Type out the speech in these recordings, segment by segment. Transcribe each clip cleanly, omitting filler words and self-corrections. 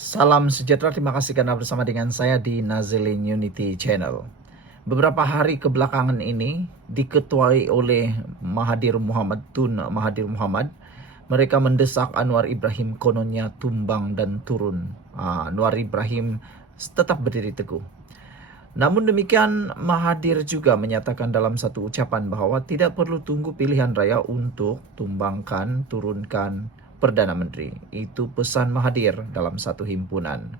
Salam sejahtera, terima kasih karena bersama dengan saya di Nazilin Unity Channel. Beberapa hari kebelakangan ini diketuai oleh Mahathir Muhammad Mahathir Muhammad. Mereka mendesak Anwar Ibrahim kononnya tumbang dan turun. Anwar Ibrahim tetap berdiri teguh. Namun demikian, Mahathir juga menyatakan dalam satu ucapan bahwa tidak perlu tunggu pilihan raya untuk tumbangkan, turunkan Perdana Menteri. Itu pesan Mahathir dalam satu himpunan.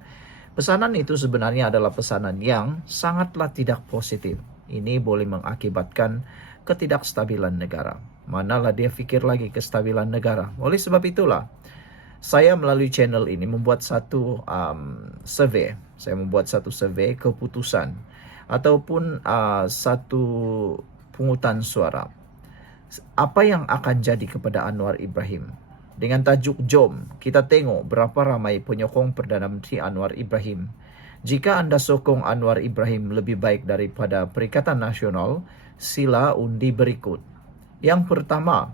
Pesanan itu sebenarnya adalah pesanan yang sangatlah tidak positif. Ini boleh mengakibatkan ketidakstabilan negara. Manalah dia fikir lagi kestabilan negara. Oleh sebab itulah, saya melalui channel ini membuat satu survey. Saya membuat satu survey keputusan ataupun satu pungutan suara. Apa yang akan jadi kepada Anwar Ibrahim? Dengan tajuk Jom, kita tengok berapa ramai penyokong Perdana Menteri Anwar Ibrahim. Jika anda sokong Anwar Ibrahim lebih baik daripada Perikatan Nasional, sila undi berikut. Yang pertama,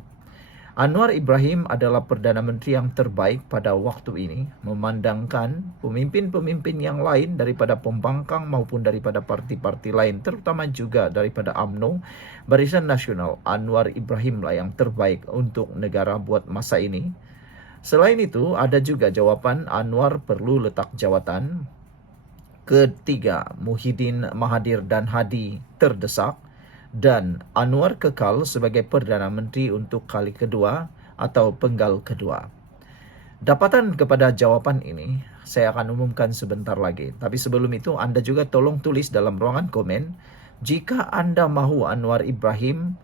Anwar Ibrahim adalah Perdana Menteri yang terbaik pada waktu ini, memandangkan pemimpin-pemimpin yang lain daripada pembangkang maupun daripada parti-parti lain, terutama juga daripada UMNO, Barisan Nasional. Anwar Ibrahim lah yang terbaik untuk negara buat masa ini. Selain itu, ada juga jawapan Anwar perlu letak jawatan. Ketiga, Muhyiddin, Mahathir dan Hadi terdesak. Dan Anwar kekal sebagai Perdana Menteri untuk kali kedua atau penggal kedua. Dapatan kepada jawapan ini saya akan umumkan sebentar lagi. Tapi sebelum itu, anda juga tolong tulis dalam ruangan komen, jika anda mahu Anwar Ibrahim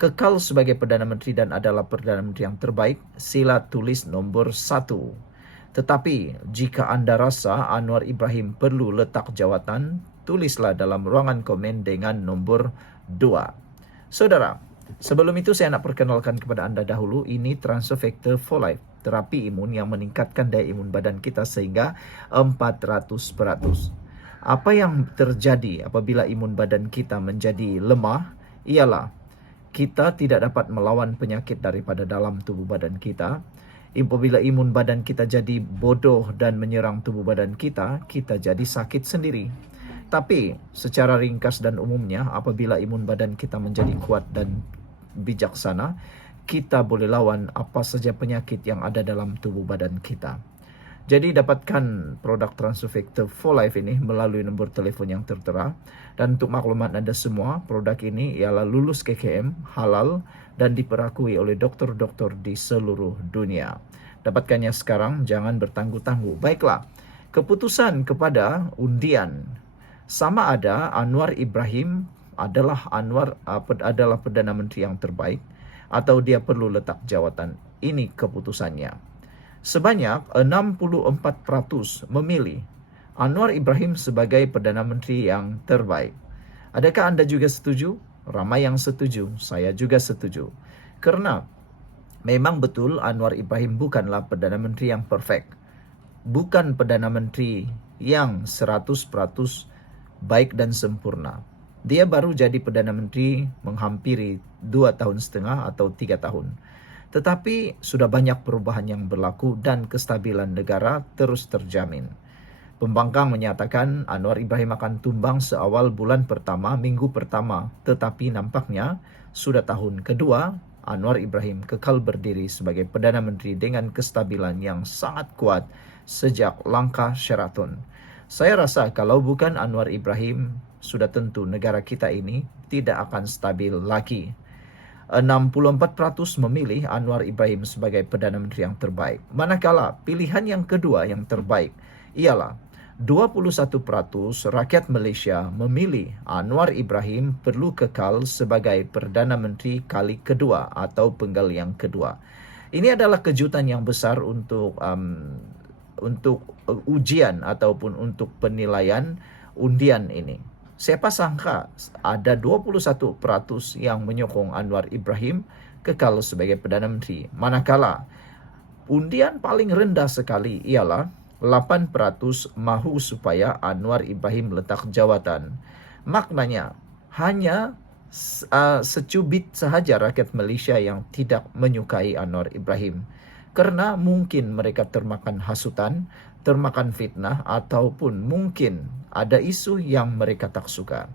kekal sebagai Perdana Menteri dan adalah Perdana Menteri yang terbaik, sila tulis nombor 1. Tetapi jika anda rasa Anwar Ibrahim perlu letak jawatan, tulislah dalam ruangan komen dengan nomor 2. Saudara, sebelum itu saya nak perkenalkan kepada anda dahulu, ini Transfer Factor for Life, terapi imun yang meningkatkan daya imun badan kita sehingga 400%. Apa yang terjadi apabila imun badan kita menjadi lemah ialah kita tidak dapat melawan penyakit daripada dalam tubuh badan kita. Apabila imun badan kita jadi bodoh dan menyerang tubuh badan kita, kita jadi sakit sendiri. Tapi secara ringkas dan umumnya, apabila imun badan kita menjadi kuat dan bijaksana, kita boleh lawan apa saja penyakit yang ada dalam tubuh badan kita. Jadi dapatkan produk Transfer Factor for Life ini melalui nombor telefon yang tertera. Dan untuk maklumat anda semua, produk ini ialah lulus KKM, halal dan diperakui oleh doktor-doktor di seluruh dunia. Dapatkannya sekarang, jangan bertangguh-tangguh. Baiklah, keputusan kepada undian. Sama ada Anwar Ibrahim adalah Perdana Menteri yang terbaik atau dia perlu letak jawatan. Ini keputusannya. Sebanyak 64% memilih Anwar Ibrahim sebagai Perdana Menteri yang terbaik. Adakah anda juga setuju? Ramai yang setuju, saya juga setuju. Karena memang betul Anwar Ibrahim bukanlah Perdana Menteri yang perfect. Bukan Perdana Menteri yang 100% baik dan sempurna. Dia baru jadi Perdana Menteri menghampiri 2,5 tahun atau 3 tahun. Tetapi sudah banyak perubahan yang berlaku dan kestabilan negara terus terjamin. Pembangkang menyatakan Anwar Ibrahim akan tumbang seawal bulan pertama, minggu pertama. Tetapi nampaknya sudah tahun kedua, Anwar Ibrahim kekal berdiri sebagai Perdana Menteri dengan kestabilan yang sangat kuat sejak langkah Sheraton. Saya rasa kalau bukan Anwar Ibrahim, sudah tentu negara kita ini tidak akan stabil lagi. 64% memilih Anwar Ibrahim sebagai Perdana Menteri yang terbaik. Manakala pilihan yang kedua yang terbaik ialah 21% rakyat Malaysia memilih Anwar Ibrahim perlu kekal sebagai Perdana Menteri kali kedua atau penggal yang kedua. Ini adalah kejutan yang besar untuk ujian ataupun untuk penilaian undian ini. Siapa sangka ada 21% yang menyokong Anwar Ibrahim kekal sebagai Perdana Menteri. Manakala undian paling rendah sekali ialah 8% mahu supaya Anwar Ibrahim letak jawatan. Maknanya hanya secubit sahaja rakyat Malaysia yang tidak menyukai Anwar Ibrahim. Karena mungkin mereka termakan hasutan, termakan fitnah, ataupun mungkin ada isu yang mereka tak suka.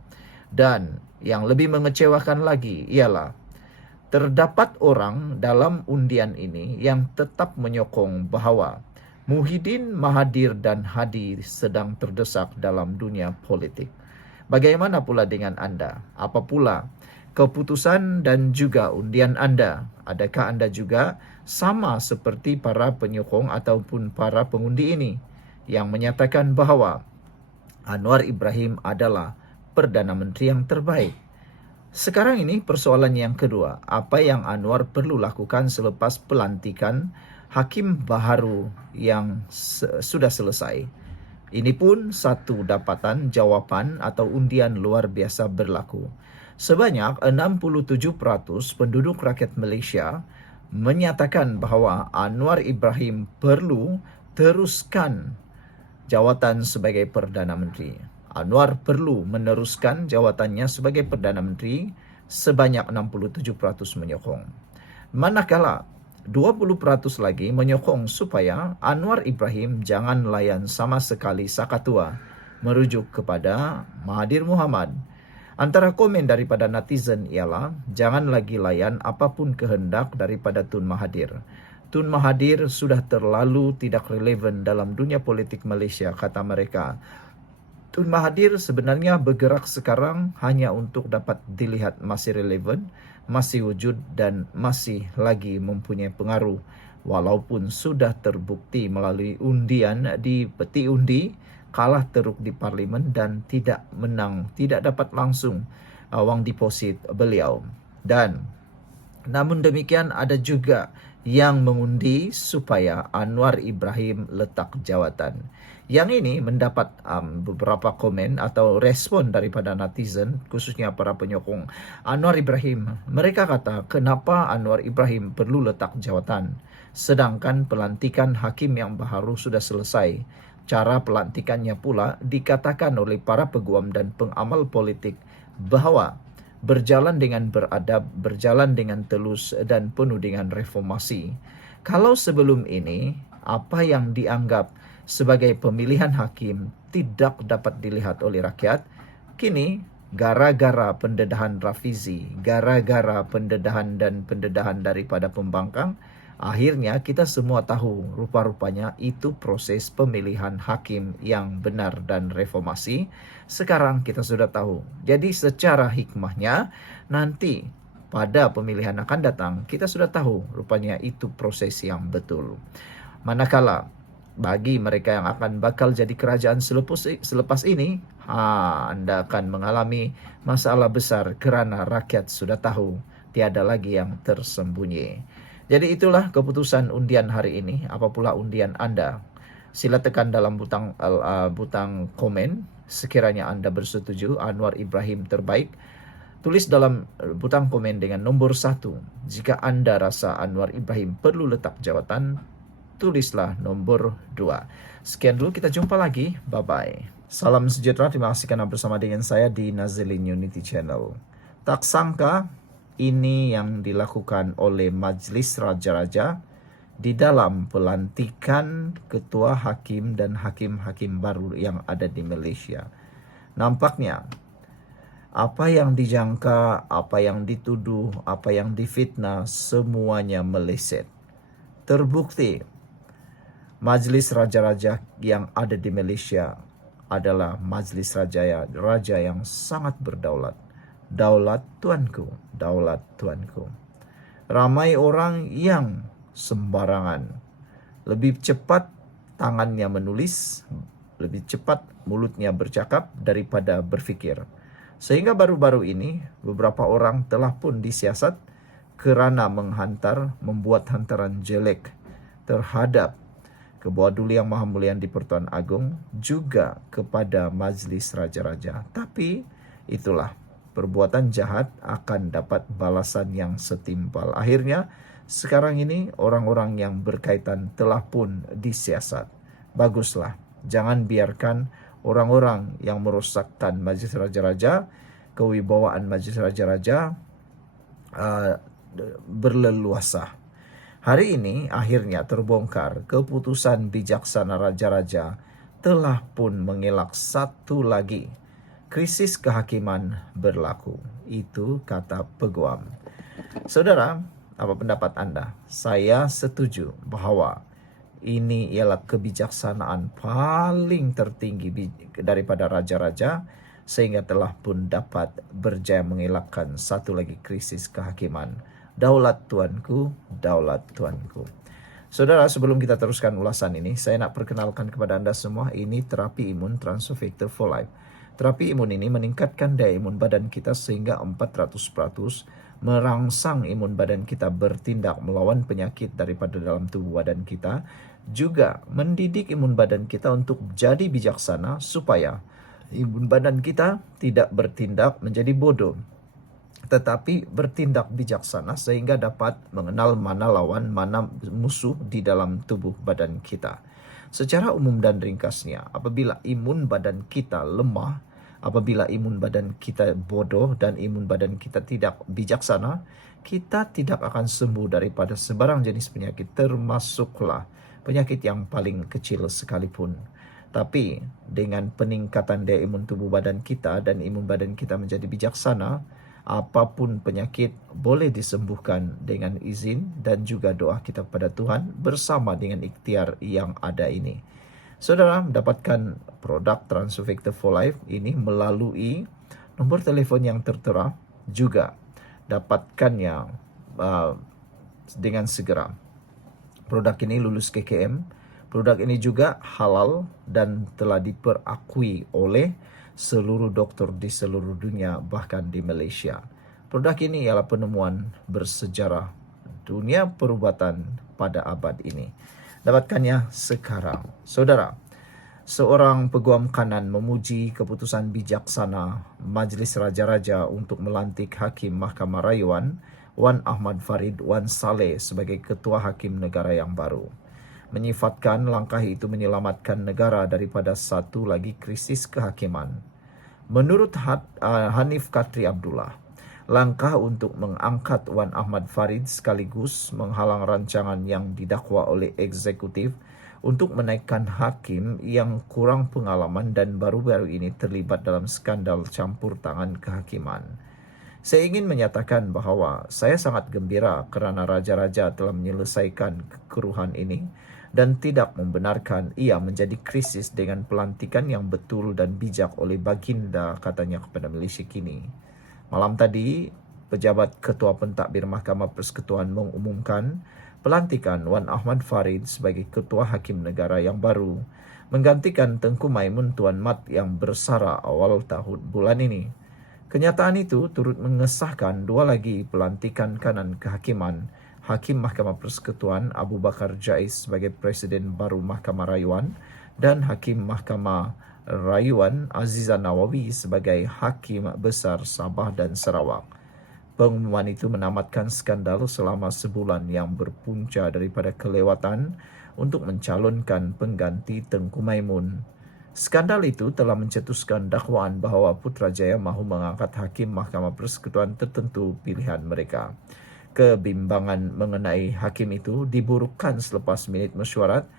Dan yang lebih mengecewakan lagi ialah terdapat orang dalam undian ini yang tetap menyokong bahwa Muhyiddin, Mahathir dan Hadi sedang terdesak dalam dunia politik. Bagaimana pula dengan Anda? Apa pula keputusan dan juga undian Anda? Adakah Anda juga sama seperti para penyokong ataupun para pengundi ini yang menyatakan bahwa Anwar Ibrahim adalah Perdana Menteri yang terbaik? Sekarang ini persoalan yang kedua, apa yang Anwar perlu lakukan selepas pelantikan hakim baharu yang sudah selesai? Ini pun satu dapatan jawapan atau undian luar biasa berlaku. Sebanyak 67% penduduk rakyat Malaysia menyatakan bahawa Anwar Ibrahim perlu teruskan jawatan sebagai Perdana Menteri. Anwar perlu meneruskan jawatannya sebagai Perdana Menteri, sebanyak 67% menyokong. Manakala 20% lagi menyokong supaya Anwar Ibrahim jangan layan sama sekali Sakatua, merujuk kepada Mahathir Mohamad. Antara komen daripada netizen ialah jangan lagi layan apapun kehendak daripada Tun Mahathir. Tun Mahathir sudah terlalu tidak relevan dalam dunia politik Malaysia, kata mereka. Tun Mahathir sebenarnya bergerak sekarang hanya untuk dapat dilihat masih relevan, masih wujud dan masih lagi mempunyai pengaruh. Walaupun sudah terbukti melalui undian di peti undi, kalah teruk di parlimen dan tidak menang, tidak dapat langsung wang deposit beliau. Dan namun demikian ada juga yang mengundi supaya Anwar Ibrahim letak jawatan. Yang ini mendapat beberapa komen atau respon daripada netizen, khususnya para penyokong Anwar Ibrahim. Mereka kata, kenapa Anwar Ibrahim perlu letak jawatan? Sedangkan pelantikan hakim yang baru sudah selesai. Cara pelantikannya pula dikatakan oleh para peguam dan pengamal politik bahwa berjalan dengan beradab, berjalan dengan telus dan penuh dengan reformasi. Kalau sebelum ini, apa yang dianggap sebagai pemilihan hakim tidak dapat dilihat oleh rakyat, kini gara-gara pendedahan Rafizi, gara-gara pendedahan daripada pembangkang, akhirnya kita semua tahu rupa-rupanya itu proses pemilihan hakim yang benar dan reformasi. Sekarang kita sudah tahu. Jadi secara hikmahnya nanti pada pemilihan akan datang kita sudah tahu rupanya itu proses yang betul. Manakala bagi mereka yang akan bakal jadi kerajaan selepas ini, anda akan mengalami masalah besar kerana rakyat sudah tahu tiada lagi yang tersembunyi. Jadi itulah keputusan undian hari ini. Apa pula undian Anda? Sila tekan dalam butang komen sekiranya Anda bersetuju Anwar Ibrahim terbaik. Tulis dalam butang komen dengan nombor 1. Jika Anda rasa Anwar Ibrahim perlu letak jawatan, tulislah nombor 2. Sekian dulu, kita jumpa lagi. Bye-bye. Salam sejahtera, terima kasih karena bersama dengan saya di Nazilin Unity Channel. Tak sangka ini yang dilakukan oleh Majlis Raja-Raja di dalam pelantikan ketua hakim dan hakim-hakim baru yang ada di Malaysia. Nampaknya apa yang dijangka, apa yang dituduh, apa yang difitnah, semuanya meleset. Terbukti Majlis Raja-Raja yang ada di Malaysia adalah majlis raja yang sangat berdaulat. Daulat tuanku, daulat tuanku. Ramai orang yang sembarangan. Lebih cepat tangannya menulis, lebih cepat mulutnya bercakap daripada berfikir. Sehingga baru-baru ini beberapa orang telah pun disiasat kerana membuat hantaran jelek terhadap Ketua Duli Yang Maha Mulia di Pertuan Agong, juga kepada Majlis Raja-Raja. Tapi itulah, perbuatan jahat akan dapat balasan yang setimpal. Akhirnya sekarang ini orang-orang yang berkaitan telah pun disiasat. Baguslah, jangan biarkan orang-orang yang merosakkan Majlis Raja-Raja, kewibawaan Majlis Raja-Raja berleluasa. Hari ini akhirnya terbongkar keputusan bijaksana raja-raja telah pun mengelak satu lagi krisis kehakiman berlaku. Itu kata peguam. Saudara, apa pendapat Anda? Saya setuju bahwa ini ialah kebijaksanaan paling tertinggi daripada raja-raja sehingga telah pun dapat berjaya mengelakkan satu lagi krisis kehakiman. Daulat Tuanku, daulat Tuanku. Saudara, sebelum kita teruskan ulasan ini, saya nak perkenalkan kepada Anda semua, ini terapi imun Transovector for Life. Terapi imun ini meningkatkan daya imun badan kita sehingga 400%, merangsang imun badan kita bertindak melawan penyakit daripada dalam tubuh badan kita, juga mendidik imun badan kita untuk jadi bijaksana supaya imun badan kita tidak bertindak menjadi bodoh, tetapi bertindak bijaksana sehingga dapat mengenal mana lawan, mana musuh di dalam tubuh badan kita. Secara umum dan ringkasnya, apabila imun badan kita lemah, apabila imun badan kita bodoh dan imun badan kita tidak bijaksana, kita tidak akan sembuh daripada sebarang jenis penyakit, termasuklah penyakit yang paling kecil sekalipun. Tapi dengan peningkatan daya imun tubuh badan kita dan imun badan kita menjadi bijaksana, apapun penyakit boleh disembuhkan dengan izin dan juga doa kita kepada Tuhan bersama dengan ikhtiar yang ada ini. Saudara mendapatkan produk Transovector for Life ini melalui nomor telefon yang tertera, juga dapatkannya dengan segera. Produk ini lulus KKM. Produk ini juga halal dan telah diperakui oleh seluruh dokter di seluruh dunia, bahkan di Malaysia. Produk ini ialah penemuan bersejarah dunia perubatan pada abad ini. Dapatkannya sekarang. Saudara, seorang peguam kanan memuji keputusan bijaksana Majlis Raja-Raja untuk melantik Hakim Mahkamah Rayuan Wan Ahmad Farid Wan Saleh sebagai Ketua Hakim Negara yang baru. Menyifatkan langkah itu menyelamatkan negara daripada satu lagi krisis kehakiman. Menurut Hanif Katri Abdullah, langkah untuk mengangkat Wan Ahmad Farid sekaligus menghalang rancangan yang didakwa oleh eksekutif untuk menaikkan hakim yang kurang pengalaman dan baru-baru ini terlibat dalam skandal campur tangan kehakiman. Saya ingin menyatakan bahawa saya sangat gembira kerana raja-raja telah menyelesaikan kekeruhan ini dan tidak membenarkan ia menjadi krisis dengan pelantikan yang betul dan bijak oleh baginda, katanya kepada Malaysia Kini. Malam tadi, pejabat Ketua Pentadbir Mahkamah Persekutuan mengumumkan pelantikan Wan Ahmad Farid sebagai Ketua Hakim Negara yang baru, menggantikan Tengku Maimun Tuan Mat yang bersara awal tahun bulan ini. Kenyataan itu turut mengesahkan dua lagi pelantikan kanan kehakiman, Hakim Mahkamah Persekutuan Abu Bakar Jais sebagai Presiden baru Mahkamah Rayuan dan Hakim Mahkamah Rayuan Azizah Nawawi sebagai Hakim Besar Sabah dan Sarawak. Pengumuman itu menamatkan skandal selama sebulan yang berpunca daripada kelewatan untuk mencalonkan pengganti Tengku Maimun. Skandal itu telah mencetuskan dakwaan bahawa Putrajaya mahu mengangkat Hakim Mahkamah Persekutuan tertentu pilihan mereka. Kebimbangan mengenai hakim itu diburukkan selepas minit mesyuarat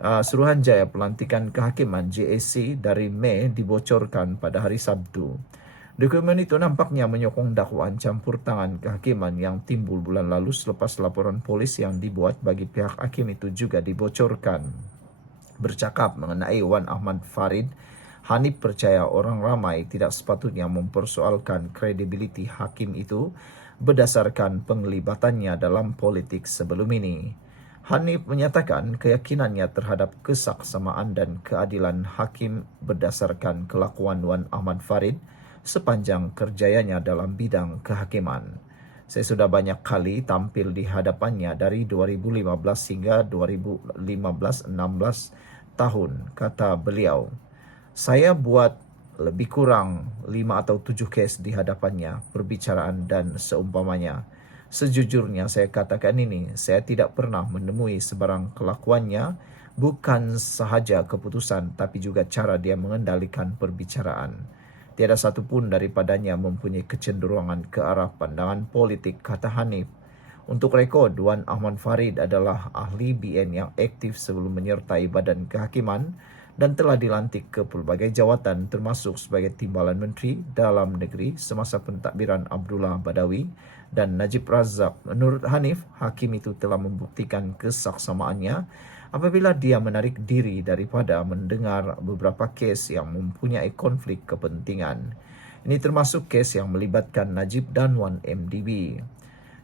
Suruhanjaya Pelantikan Kehakiman JAC dari Mei dibocorkan pada hari Sabtu. Dokumen itu nampaknya menyokong dakwaan campur tangan kehakiman yang timbul bulan lalu selepas laporan polis yang dibuat bagi pihak hakim itu juga dibocorkan. Bercakap mengenai Wan Ahmad Farid, Hanif percaya orang ramai tidak sepatutnya mempersoalkan kredibiliti hakim itu berdasarkan penglibatannya dalam politik sebelum ini. Hanif menyatakan keyakinannya terhadap kesaksamaan dan keadilan hakim berdasarkan kelakuan Wan Ahmad Farid sepanjang kerjayanya dalam bidang kehakiman. Saya sudah banyak kali tampil di hadapannya dari 2015 hingga 2015-16 tahun, kata beliau. Saya buat lebih kurang 5 atau 7 kes di hadapannya, perbicaraan dan seumpamanya. Sejujurnya saya katakan ini, saya tidak pernah menemui sebarang kelakuannya, bukan sahaja keputusan tapi juga cara dia mengendalikan perbicaraan. Tiada satu pun daripadanya mempunyai kecenderungan ke arah pandangan politik, kata Hanif. Untuk rekod, Wan Ahmad Farid adalah ahli BN yang aktif sebelum menyertai Badan Kehakiman dan telah dilantik ke pelbagai jawatan termasuk sebagai Timbalan Menteri Dalam Negeri semasa pentadbiran Abdullah Badawi dan Najib Razak. Menurut Hanif, hakim itu telah membuktikan kesaksamaannya apabila dia menarik diri daripada mendengar beberapa kes yang mempunyai konflik kepentingan. Ini termasuk kes yang melibatkan Najib dan Wan MDB.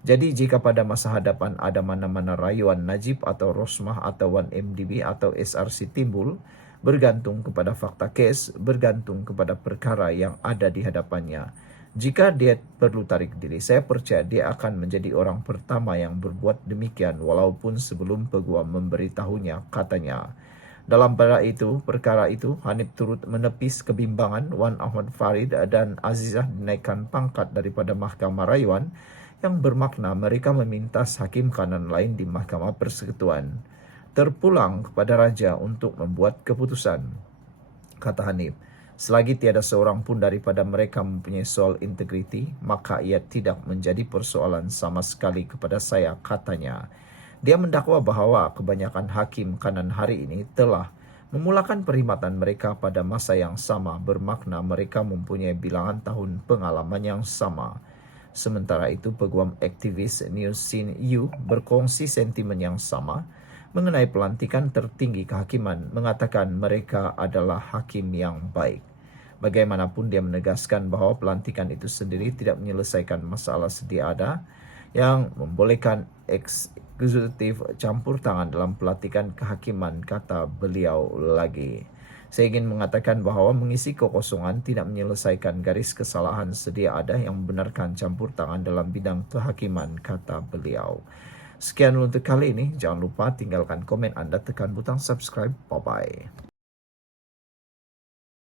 Jadi jika pada masa hadapan ada mana-mana rayuan Najib atau Rosmah atau Wan MDB atau SRC timbul, bergantung kepada fakta kes, bergantung kepada perkara yang ada di hadapannya. Jika dia perlu tarik diri, saya percaya dia akan menjadi orang pertama yang berbuat demikian walaupun sebelum peguam memberitahunya, katanya. Dalam perkara itu, Hanif turut menepis kebimbangan Wan Ahmad Farid dan Azizah dinaikkan pangkat daripada Mahkamah Rayuan yang bermakna mereka meminta hakim kanan lain di Mahkamah Persekutuan terpulang kepada raja untuk membuat keputusan. Kata Hanif, selagi tiada seorang pun daripada mereka mempunyai soal integriti, maka ia tidak menjadi persoalan sama sekali kepada saya, katanya. Dia mendakwa bahawa kebanyakan hakim kanan hari ini telah memulakan perkhidmatan mereka pada masa yang sama, bermakna mereka mempunyai bilangan tahun pengalaman yang sama. Sementara itu, peguam aktivis New Scene U berkongsi sentimen yang sama mengenai pelantikan tertinggi kehakiman, mengatakan mereka adalah hakim yang baik. Bagaimanapun, dia menegaskan bahawa pelantikan itu sendiri tidak menyelesaikan masalah sedia ada yang membolehkan eksekutif campur tangan dalam pelantikan kehakiman, kata beliau lagi. Saya ingin mengatakan bahawa mengisi kekosongan tidak menyelesaikan garis kesalahan sedia ada yang membenarkan campur tangan dalam bidang kehakiman, kata beliau. Sekian untuk kali ini. Jangan lupa tinggalkan komen anda, tekan butang subscribe. Bye-bye.